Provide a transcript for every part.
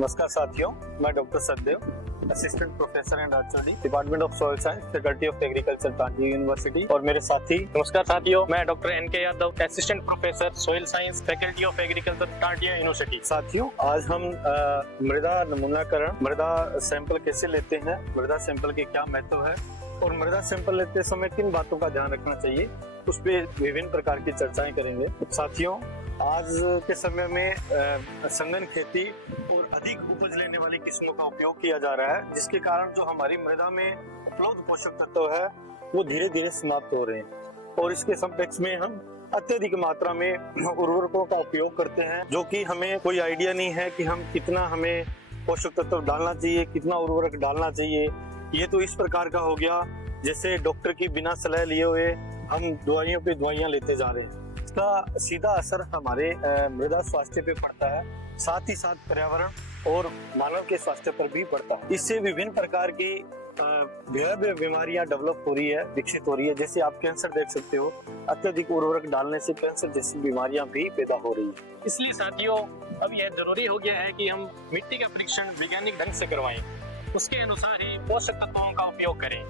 नमस्कार साथियों, मैं doctor Satdev, assistant professor and HOD, department of soil science, faculty of agriculture, Tandi university. और मेरे साथी नमस्कार साथियों, मैं doctor NK Yadav, assistant professor soil science, faculty of agriculture, Tandi university. साथियों, आज हम मृदा नमूनाकरण, मृदा सैंपल कैसे लेते हैं, मृदा सैंपल के क्या महत्व है और मृदा सैंपल लेते समय किन बातों का ध्यान रखना चाहिए, उस पर विभिन्न प्रकार की चर्चाएं करेंगे। साथियों, आज के समय में संघन खेती और अधिक उपज लेने वाली किस्मों का उपयोग किया जा रहा है, जिसके कारण जो हमारी मृदा में उपलब्ध पोषक तत्व है वो धीरे धीरे समाप्त हो रहे हैं और इसके समकक्ष में हम अत्यधिक मात्रा में उर्वरकों का उपयोग करते हैं, जो कि हमें कोई आइडिया नहीं है कि हम कितना हमें पोषक तत्व डालना चाहिए, कितना उर्वरक डालना चाहिए। ये तो इस प्रकार का हो गया जैसे डॉक्टर की बिना सलाह लिए हुए हम दवाइयों पे दवाइयां लेते जा रहे हैं। इसका सीधा असर हमारे मृदा स्वास्थ्य पे पड़ता है, साथ ही साथ पर्यावरण और मानव के स्वास्थ्य पर भी पड़ता है। इससे विभिन्न प्रकार की भयावह बीमारियां डेवलप हो रही है, विकसित हो रही है। जैसे आप कैंसर देख सकते हो, अत्यधिक उर्वरक डालने से कैंसर जैसी बीमारियां भी पैदा हो रही है। इसलिए साथियों, अब यह जरूरी हो गया है कि हम मिट्टी का परीक्षण वैज्ञानिक ढंग से करवाएं, उसके अनुसार ही पोषक तत्वों का उपयोग करें।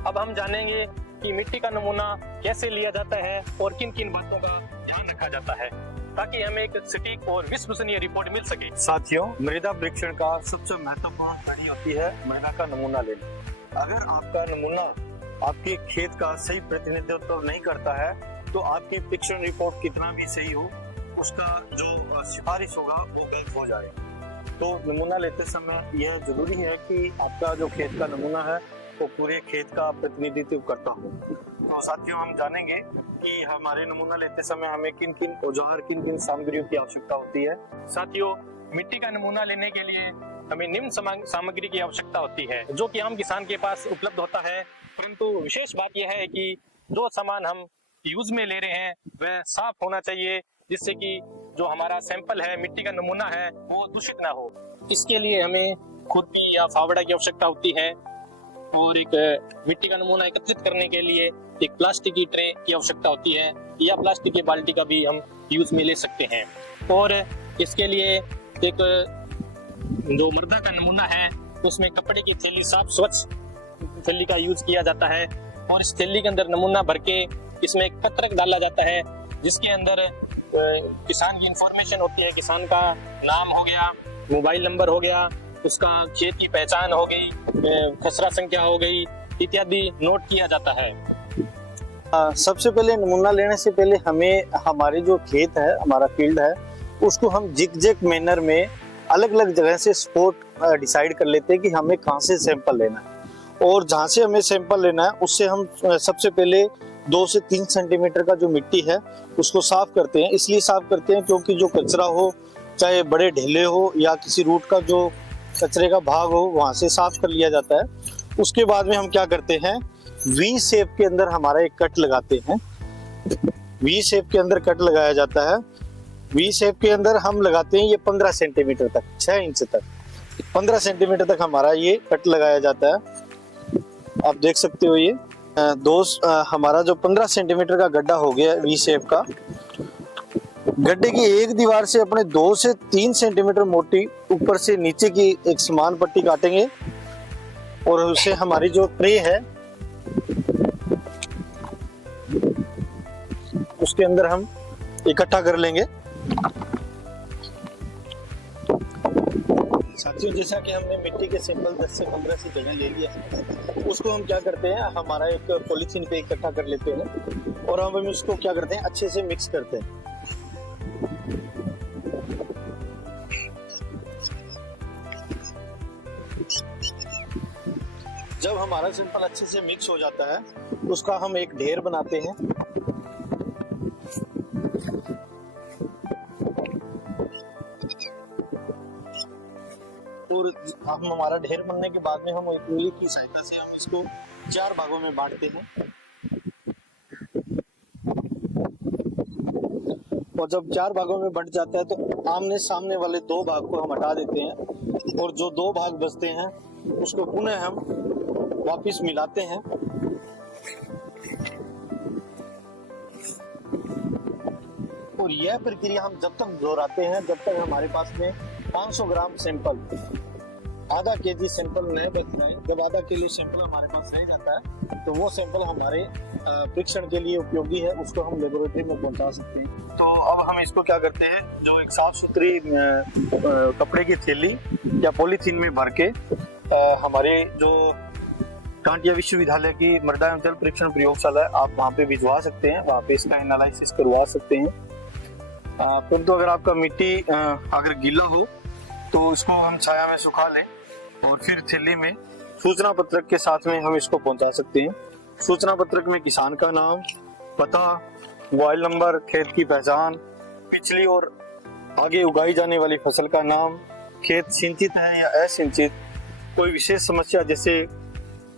अब हम जानेंगे कि मिट्टी का नमूना कैसे लिया जाता है और किन किन बातों का ध्यान रखा जाता है, ताकि हमें एक सटीक और विश्वसनीय रिपोर्ट मिल सके। साथियों, मृदा परीक्षण का सबसे महत्वपूर्ण कड़ी होती है मृदा का नमूना लेना। अगर आपका नमूना आपके खेत का सही प्रतिनिधित्व नहीं करता है, तो आपकी परीक्षण रिपोर्ट कितना भी सही हो, उसका जो सिफारिश होगा वो गलत हो जाए। तो नमूना लेते समय यह जरूरी है कि आपका जो खेत का नमूना है वो पूरे खेत का प्रतिनिधित्व करता हो। तो साथियों, हम जानेंगे कि हमारे नमूना लेते समय हमें किन किन औजार, किन किन सामग्रियों की आवश्यकता होती है। साथियों, मिट्टी का नमूना लेने के लिए हमें निम्न सामग्री की आवश्यकता होती है, जो कि आम किसान के पास उपलब्ध होता है। परंतु विशेष बात यह है कि जो सामान हम यूज में ले रहे हैं वह साफ होना चाहिए, जिससे कि जो हमारा सैंपल है, मिट्टी का नमूना है, वो दूषित ना हो। इसके लिए हमें खुरपी या फावड़ा की आवश्यकता होती है और एक मिट्टी का नमूना एकत्रित करने के लिए एक प्लास्टिक की ट्रे की आवश्यकता होती है, या प्लास्टिक की बाल्टी का भी हम यूज में ले सकते हैं। और इसके लिए एक जो मृदा का नमूना है उसमें कपड़े की थैली, साफ स्वच्छ थैली का यूज किया जाता है और इस थैली के अंदर नमूना भर के इसमें एक पत्रक डाला जाता है, जिसके अंदर किसान की इंफॉर्मेशन होती है। किसान का नाम हो गया, मोबाइल नंबर हो गया, उसका खेत की पहचान हो गई, खसरा संख्या हो गई, इत्यादि नोट किया जाता है। सबसे पहले नमूना लेने से पहले हमें हमारे जो खेत है, हमारा फील्ड है, उसको हम जिग मैनर में अलग अलग जगह से स्पॉट डिसाइड कर लेते हैं कि हमें कहाँ से सैंपल लेना है। और जहाँ से हमें सैंपल लेना है उससे हम सबसे पहले 2 से 3 सेंटीमीटर का जो मिट्टी है उसको साफ करते हैं। इसलिए साफ करते हैं क्योंकि जो कचरा हो, चाहे बड़े ढेले हो या किसी रूट का जो कचरे का भाग हो, वहां से साफ कर लिया जाता है। उसके बाद में हम क्या करते हैं, वी शेप के अंदर हमारा एक कट लगाते हैं। वी शेप के अंदर कट लगाया जाता है। वी शेप के अंदर हम लगाते हैं ये 15 सेंटीमीटर तक, 6 इंच तक, 15 सेंटीमीटर तक हमारा ये कट लगाया जाता है। आप देख सकते हो ये हमारा जो 15 सेंटीमीटर का गड्ढा हो गया वी शेप का। गड्ढे की एक दीवार से अपने 2 से 3 सेंटीमीटर मोटी ऊपर से नीचे की एक समान पट्टी काटेंगे और उसे हमारी जो ट्रे है उसके अंदर हम इकट्ठा कर लेंगे। साथियों, जैसा कि हमने मिट्टी के सैंपल 10 से 15 से जगह ले लिया है, उसको हम क्या करते हैं, हमारा एक पॉलीथीन पे इकट्ठा कर लेते हैं और हम इसको क्या करते हैं, अच्छे से मिक्स करते हैं। जब हमारा सैंपल अच्छे से मिक्स हो जाता है, उसका हम एक ढेर बनाते हैं। और हम हमारा ढेर बनने के बाद में हम एक उंगली की सहायता से हम इसको 4 भागों में बांटते हैं। और जब 4 भागों में बंट जाता है तो आमने सामने वाले 2 भाग को हम हटा देते हैं और जो 2 भाग बचते हैं उसको पुनः हम वापस मिलाते हैं। और यह प्रक्रिया हम जब तक दोहराते हैं जब तक हमारे पास में 500 ग्राम सैंपल, आधा केजी सैंपल नहीं बचते हैं। जब आधा किलो सैंपल हमारे पास रह जाता है तो वो सैंपल हमारे परीक्षण के लिए उपयोगी है, उसको हम लेबोरेटरी में पहुंचा सकते हैं। तो अब हम इसको क्या करते हैं, जो एक साफ सुथरी कपड़े की थैली या पॉलीथीन में भर के हमारे जो कांटिया विश्वविद्यालय की मृदा एवं जल परीक्षण प्रयोगशाला है, आप वहाँ पे भिजवा सकते हैं, वहाँ पे इसका एनालिसिस करवा सकते हैं। परंतु अगर आपका मिट्टी अगर गीला हो तो इसको हम छाया में सुखा लें और फिर थैली में सूचना पत्रक के साथ में हम इसको पहुंचा सकते हैं। सूचना पत्रक में किसान का नाम, पता, मोबाइल नंबर, खेत की पहचान, पिछली और आगे उगाई जाने वाली फसल का नाम, खेत सिंचित है या असिंचित, कोई विशेष समस्या जैसे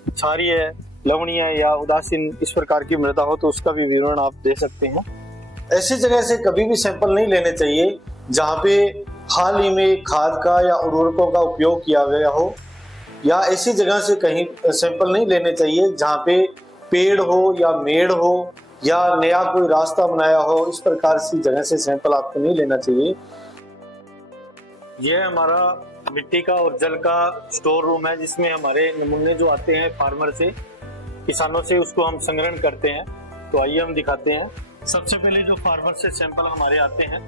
क्षारीय है, लवणीय है या उदासीन इस प्रकार की मृदा हो तो उसका भी विवरण आप दे सकते हैं। ऐसी जगह से कभी भी सैंपल नहीं लेने चाहिए जहाँ पे हाल ही में खाद का या उर्वरकों का उपयोग किया गया हो, या ऐसी जगह से कहीं सैंपल नहीं लेने चाहिए जहाँ पे पेड़ हो या मेड़ हो या नया कोई रास्ता बनाया हो। इस प्रकार की जगह से सैंपल आपको नहीं लेना चाहिए। यह हमारा मिट्टी का और जल का स्टोर रूम है, जिसमें हमारे नमूने जो आते हैं फार्मर से, किसानों से, उसको हम संग्रहण करते हैं। तो आइए हम दिखाते हैं। सबसे पहले जो फार्मर से सैंपल हमारे आते हैं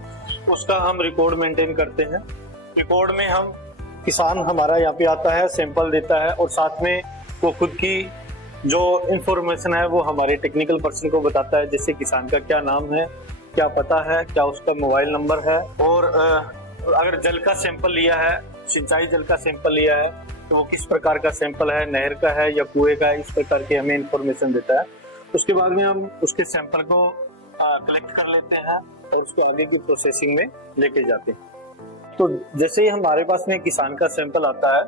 उसका हम रिकॉर्ड मेंटेन करते हैं। रिकॉर्ड में हम, किसान हमारा यहाँ पे आता है, सैंपल देता है और साथ में वो खुद की जो इंफॉर्मेशन है वो हमारे टेक्निकल पर्सन को बताता है, जैसे किसान का क्या नाम है, क्या पता है, क्या उसका मोबाइल नंबर है, और अगर जल का सैंपल लिया है, सिंचाई जल का सैंपल लिया है तो वो किस प्रकार का सैंपल है, नहर का है या कुएं का है, इस प्रकार की हमें इंफॉर्मेशन देता है। उसके बाद में हम उसके सैंपल को कलेक्ट कर लेते हैं और उसको आगे की प्रोसेसिंग में लेके जाते हैं। तो जैसे ही हमारे पास में किसान का सैंपल आता है,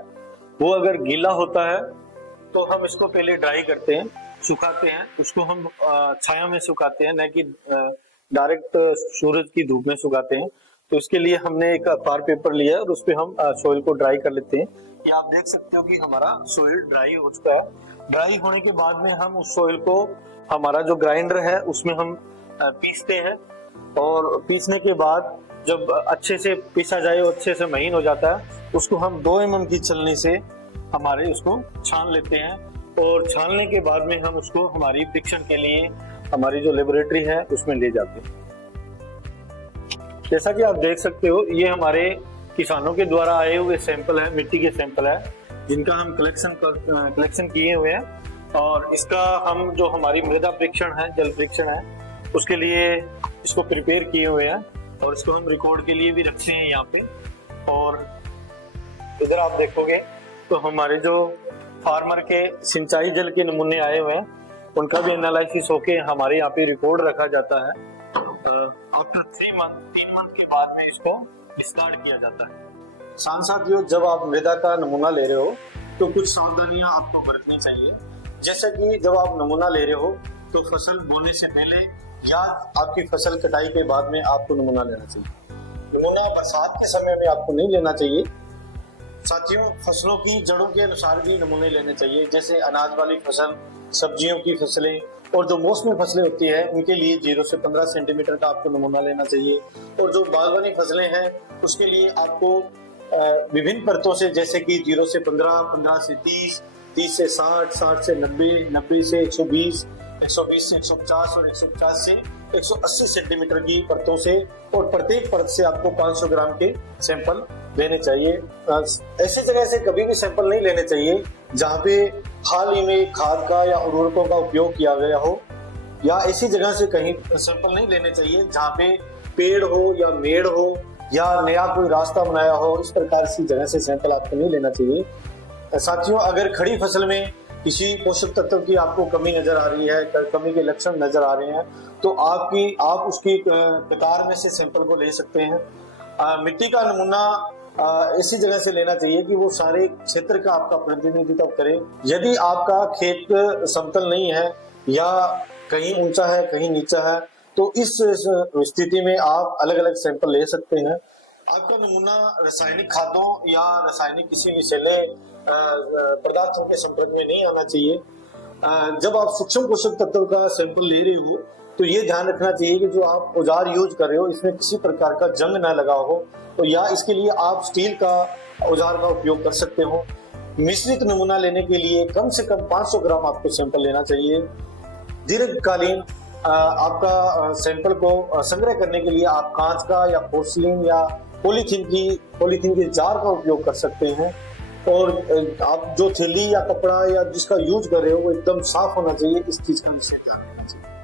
वो अगर गीला होता है तो हम इसको पहले ड्राई करते हैं, सुखाते हैं, उसको हम छाया में सुखाते हैं, न कि डायरेक्ट सूरज की धूप में सुखाते हैं। तो इसके लिए हमने एक अखबार पेपर लिया है और उस पर हम सॉइल को ड्राई कर लेते हैं। ये आप देख सकते हो कि हमारा सॉइल ड्राई हो चुका है। ड्राई होने के बाद में हम उस सॉइल को, हमारा जो ग्राइंडर है उसमें हम पीसते हैं, और पीसने के बाद जब अच्छे से पीसा जाए और अच्छे से महीन हो जाता है, उसको हम 2 mm की छलनी से हमारे उसको छान लेते हैं, और छानने के बाद में हम उसको हमारी परीक्षण के लिए हमारी जो लेबोरेटरी है उसमें ले जाते हैं। जैसा कि आप देख सकते हो, ये हमारे किसानों के द्वारा आए हुए सैंपल है, मिट्टी के सैंपल है, जिनका हम कलेक्शन किए हुए हैं। और इसका हम जो हमारी मृदा परीक्षण है, जल परीक्षण है, उसके लिए इसको प्रिपेयर किए हुए हैं और इसको हम रिकॉर्ड के लिए भी रखते हैं यहाँ पे। और इधर आप देखोगे तो हमारे जो फार्मर के सिंचाई जल के नमूने आए हुए हैं, उनका भी एनालिसिस होके हमारे यहाँ पे रिकॉर्ड रखा जाता है। आफ्टर 3 मंथ के बाद में इसको डिस्कार्ड किया जाता है। साथियों, जब आप मृदा का नमूना ले रहे हो तो कुछ सावधानियां आपको बरतनी चाहिए। जैसे कि जब आप नमूना ले रहे हो तो फसल बोने से पहले या आपकी फसल कटाई के बाद में आपको नमूना लेना चाहिए। नमूना बरसात के समय में आपको नहीं लेना चाहिए। साथियों, फसलों की जड़ों के अनुसार भी नमूने लेने चाहिए। जैसे अनाज वाली फसल, सब्जियों की फसलें और जो मौसमी फसलें होती है, उनके लिए 0 से 15 सेंटीमीटर का आपको नमूना लेना चाहिए। और जो बागवानी फसलें हैं उसके लिए आपको विभिन्न परतों से, जैसे कि 0 से 15, 15 से 30, 30 से 60, 60 से 90, 90 से 120, 120 से 150 और 150 से 180 सेंटीमीटर की परतों से, और प्रत्येक परत से आपको 500 ग्राम के सैंपल लेने चाहिए। ऐसी जगह से कभी भी सैंपल नहीं लेने चाहिए जहाँ पे हाल ही में खाद का या उर्वरकों का उपयोग किया गया हो, या ऐसी जगह से कहीं सैंपल नहीं लेने चाहिए जहाँ पे पेड़ हो या मेड़ हो या नया कोई रास्ता बनाया हो। इस प्रकार की जगह से सैंपल आपको नहीं लेना चाहिए। साथियों, अगर खड़ी फसल में किसी पोषक तत्व की आपको कमी नजर आ रही है, कमी के लक्षण नजर आ रहे हैं, तो आप उसकी कतार में से सैंपल को ले सकते हैं। मिट्टी का नमूना ऐसी जगह से लेना चाहिए कि वो सारे क्षेत्र का आपका प्रतिनिधित्व करे। यदि आपका खेत समतल नहीं है या कहीं ऊंचा है कहीं नीचा है, तो इस स्थिति में आप अलग अलग सैंपल ले सकते हैं। आपका नमूना रासायनिक खादों या रासायनिक किसी विषैले पदार्थों के संपर्क में नहीं आना चाहिए। जब आप सूक्ष्म पोषक तत्व का सैंपल ले रहे हो तो ये ध्यान रखना चाहिए कि जो आप औजार यूज कर रहे हो इसमें किसी प्रकार का जंग ना लगा हो, तो या इसके लिए आप स्टील का औजार का उपयोग कर सकते हो। मिश्रित नमूना लेने के लिए कम से कम 500 ग्राम आपको सैंपल लेना चाहिए। दीर्घकालीन आपका सैंपल को संग्रह करने के लिए आप कांच का या पोर्सिलीन या पॉलीथीन के जार का उपयोग कर सकते हैं। और आप जो थैली या कपड़ा या जिसका यूज कर रहे हो वो एकदम साफ होना चाहिए, इस चीज का विशेष ध्यान रखना चाहिए।